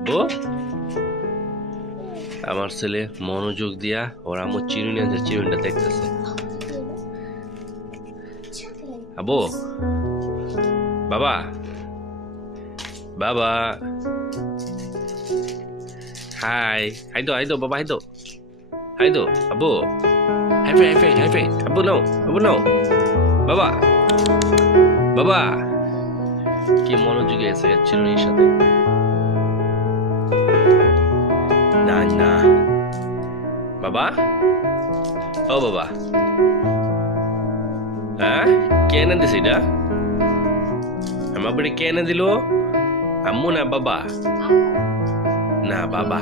আব্বু, আমার ছেলে মনোযোগ দিয়া ওর আম্মু চিরুনি আনছে, চিরুনিটা দেখতেছে। আব্বু, বাবা বাবা, হাই হাই দো বাবা, হাই দো আব্বু, হাই আব্বু নাও বাবা, বাবা কি মনোযোগী আছে চিরুনির সাথে। না না বাবা, ও বাবা, হ্যাঁ কে এনে দিছে এটা? আমার বাড়ি কে এনে দিল? আম্মু না বাবা? না বাবা,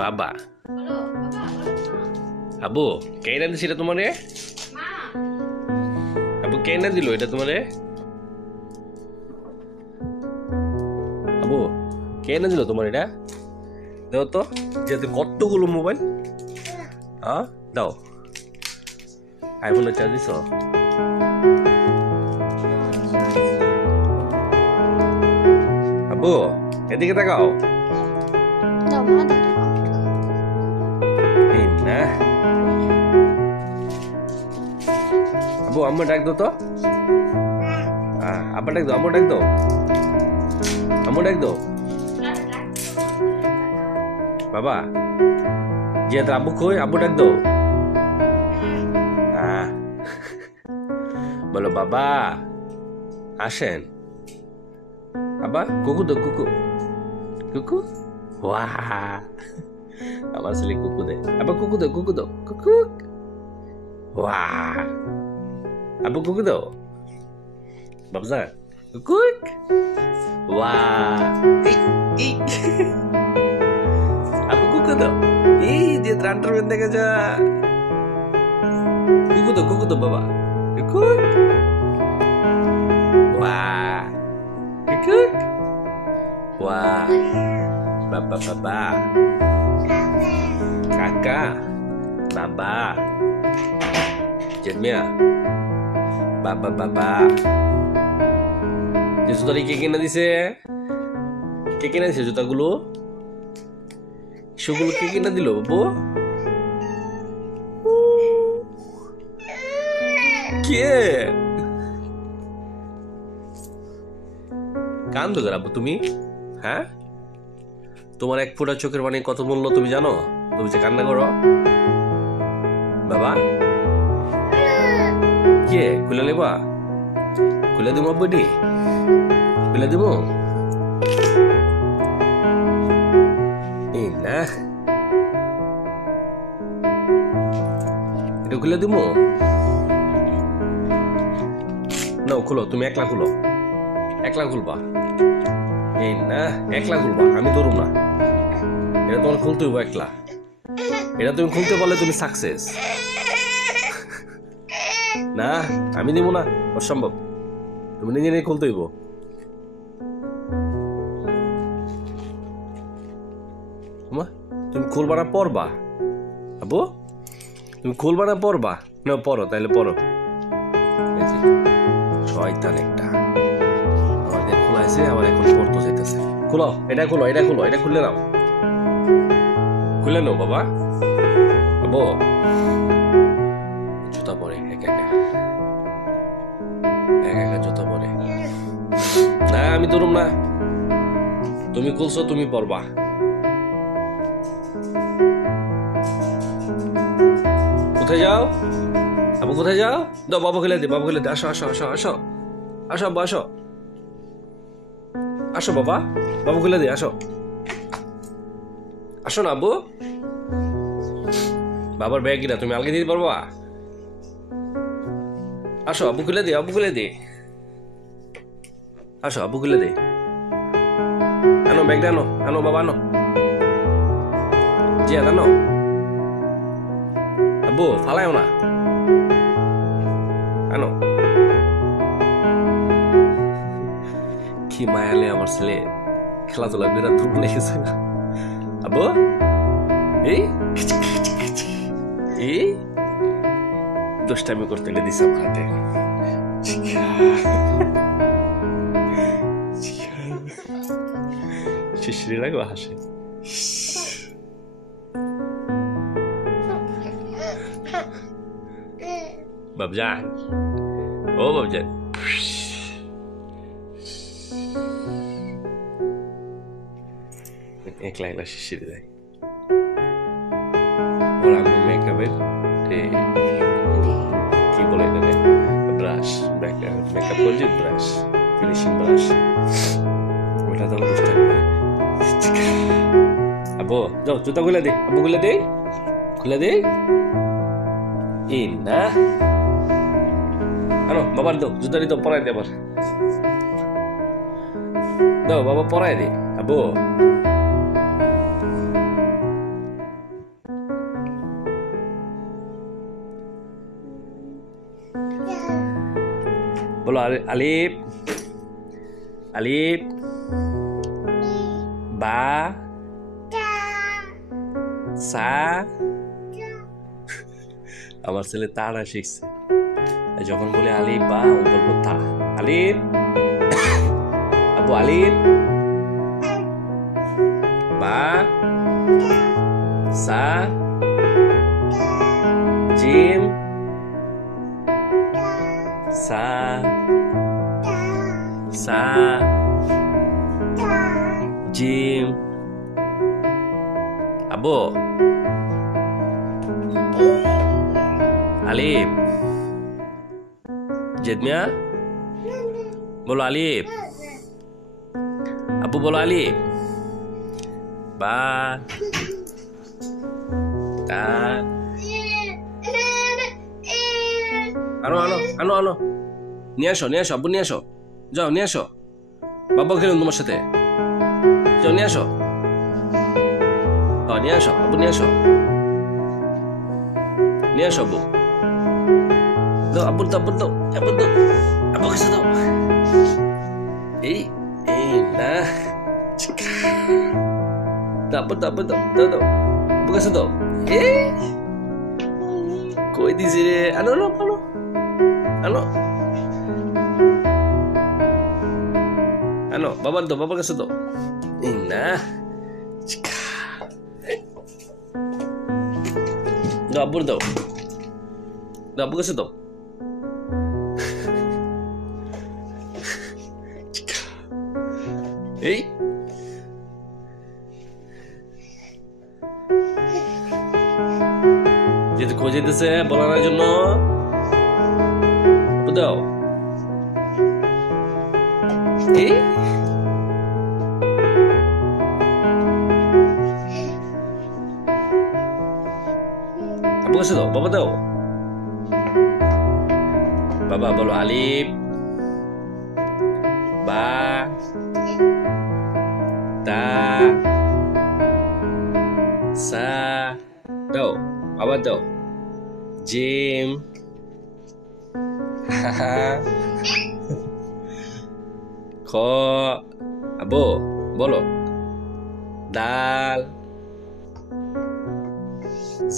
বাবা। আব্বু কে এনে দিছে এটা তোমারে? আব্বু কে এনে দিল এটা তোমারে? আব্বু কে এনে দিল তোমার এটা? দাও তো, যেতে কতগুলো মোবাইল, হ্যাঁ দাও। আইফোনের চার্জ দিছ? আব্বু এদিকে তাকাও। এই না আব্বু, আম্মু ডাক দো তো। আব্বা ডাক দো, আম্মু ডাক দো, আম্মু ডাক দো। বাবা যে আব্বু কই? আব্বু ডাক দো। বলো বাবা আসেন। বাবা কুকু দো, কুকু কুকু। ওয়াহ, আমার ছেলে কুকু দে। আব্বা কুকু দো, কুকু দো, কুকু। ওয়াহ, আব্বু কুকু দো। বাবজা কুকু। ওয়াহ, আব্বু কুকু দো। এই যে ত্রান্টার বেঁধে গেছে। কুকু দো বাবা, কুকু। ওয়াহ, কুকু। ওয়াহ, বাবা বাবা, kakak, baba, Jadmia, baba. যে জুতাটা কে কিনে দিছে? কে কিনে দিছে জুতাগুলো? সেগুলো কে কিনে দিল বাবু? কে? কান্দো কেন আব্বু তুমি? হ্যাঁ, তোমার এক ফোঁটা চোখের পানি কত মূল্য তুমি জানো? তুমি যে কান্না করো। বাবা কে খুলে নেবা? খুলে দিব আব্বুটি, খুলে দিব। এই না, এটা খুলে দিব না? খুলো তুমি, একলা খুলো, একলা খুলবা। এই না, একলা খুলবা, আমি ধরুম না। এটা তোমার খুলতে হইব একলা। এটা তুমি খুলতে পারলে তুমি সাকসেস। না আমি দিব না, অসম্ভব। তুমি নিজে নিজে খুলতে হইব। তুমি খুলবা না পড়বা? আব্বু তুমি খুলবা না পড়বা? না পড়ো, তাইলে পড়ো। শয়তান একটা, আমাদের খোলাইছে আবার এখন পড়তে চাইতেছে। খুলো এটা, খুলো এটা, খুলো এটা, খুলে নাও, খুলে নাও বাবা। আব্বু জুতা পরে একা জুতা পরে। না আমি ধরুম না, তুমি খুলছো, তুমি পড়বা। কোথায় যাও আব্বু, কোথায় যাও? দাও বাবা খুলে দে, বাবা খুলে দে। আসো আসো আসো আসো আসো আব্বু, আসো আসো বাবা, বাবা খুলে দে। আসো আসো না আব্বু। বাবার ব্যাগ কিনা তুমি আলগে দিতে পারবা? আসো আব্বু খুলে দে, আব্বু খুলে দে। আসো আব্বু খুলে দে। আনো ব্যাগটা, আনো আনো বাবা, আনো জিয়া, আনো। আব্বু ফালায়ও না, আনো। কি মায়ালে আমার ছেলে, খেলাধুলা করে ধূপ লেগেছে। আব্বু এই দুষ্টামি করতে দিছে আমার হাতে। শিশিরি লাগে হাসে। বাবজান, ও বাবজান, একলা একলা শিশিরি দেয়। ওর আম্মু মেকআপের কি বলে এটাকে ব্রাশ, মেকআপ করছে ব্রাশ, ফিনিশিং ব্রাশ, ওটা তো দুষ্টাই করে। আব্বু যাও জুতা খুলে দে, আব্বু খুলে দে, খুলে দে। এই না আনো বাবার দাও, জুতা দাও, পরাই দে আবার দাও, বাবা পরাই দে। আব্বু বলো আলিফ, আলিফ বা সা। আমার ছেলে তারা শিখছে, যখন বলে আলিফ বা ও বলবো তা। আলিফ, আবু আলিফ বা সা জিম সা সা জিম। আবু আলিফ, জেদমিয়া বলো আলিফ, আবু বলো আলিফ বা তা। আনো আনো আনো আনো, নিয়ে আসো নিয়ে আসো, আব্বু নিয়ে আসো, যাও নিয়ে আসো, বাবা খেলুন তোমার সাথে, যাও নিয়ে আসো, নিয়ে আসো আব্বু, নিয়ে আসো, নিয়ে আসো আব্বু, দাও আব্বু দাও, আব্বু দাও, আব্বু দাও, আব্বু কাছে দাও। এই এই না আব্বু দাও, আব্বু দাও, দাও দাও, আব্বু কাছে দাও। এই কই দিছি রে, আনো আনো আনো আনো আনো, বাবার দাও, বাবার কাছে দাও। এই না দাও, আব্বুর দাও, দাও আব্বুর কাছে দাও। এই যেতে খোঁজে দিতেছে বলানোর জন্য, দাও। এই আব্বু কাছে দাও, বাবা দাও, বাবা বলো আলিফ বা তা সা, দাও আবার দাও, জিম খ, আব্বু বলো দাল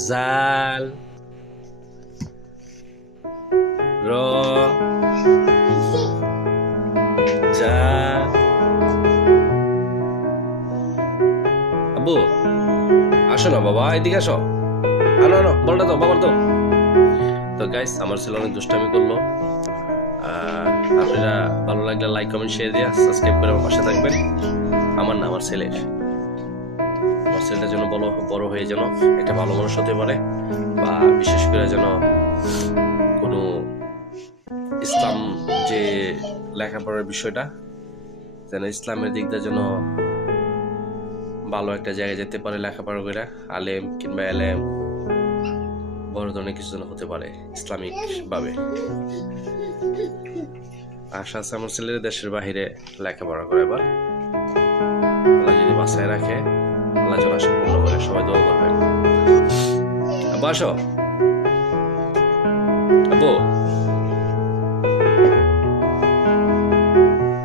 জাল র জা। আব্বু আসো না বাবা, এদিকে আসো, আনো আনো, বলটা দাও, বাবার দাও। তো গাইস, আমার ছেলে অনেক দুষ্টামি করলো। আপনারা ভালো লাগলে লাইক কমেন্ট শেয়ার দিয়ে সাবস্ক্রাইব করে আমার পাশে থাকবেন। আমার না, আমার ছেলের, আমার ছেলেটা যেন বড় হয়ে যেন একটা ভালো মানুষ হতে পারে, বা বিশেষ করে যেন কোনো ইসলাম যে লেখাপড়ার বিষয়টা, যেন ইসলামের দিক দিয়ে যেন ভালো একটা জায়গায় যেতে পারে লেখাপড়া করে, আলেম কিংবা এলেম, বড় ধরনের কিছু যেন হতে পারে ইসলামিক ভাবে। আশা আছে আমার ছেলের দেশের বাহিরে লেখাপড়া করে, এবার আল্লাহ যদি বাঁচায় রাখে, আল্লাহ যেন আশা পূর্ণ করে, সবাই দোয়া করবেন। আব্বু আসো, আব্বু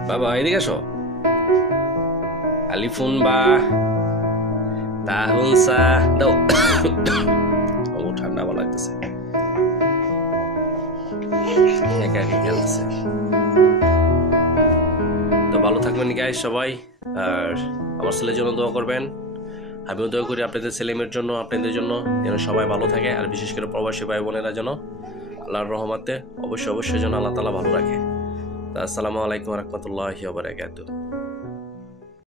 বাবা এদিকে আসো। আলিফুন বা তাহুন সা, দাও। ও ঠান্ডা ভালো লাগতেছে, একা একা খেলতেছে। তো ভালো থাকবেন গাইস সবাই। আর আমার ছেলের জন্য দোয়া করবেন। আমিও দোয়া করি আপনাদের ছেলেমেয়ের জন্য, আপনাদের জন্য, যেন সবাই ভালো থাকে। আর বিশেষ করে প্রবাসী ভাই বোনেরা যেন আল্লাহর রহমতে অবশ্যই যেন আল্লাহ তাআলা ভালো রাখে। তা আসসালামু আলাইকুম ওয়া রাহমাতুল্লাহি ওয়া বারাকাতুহু।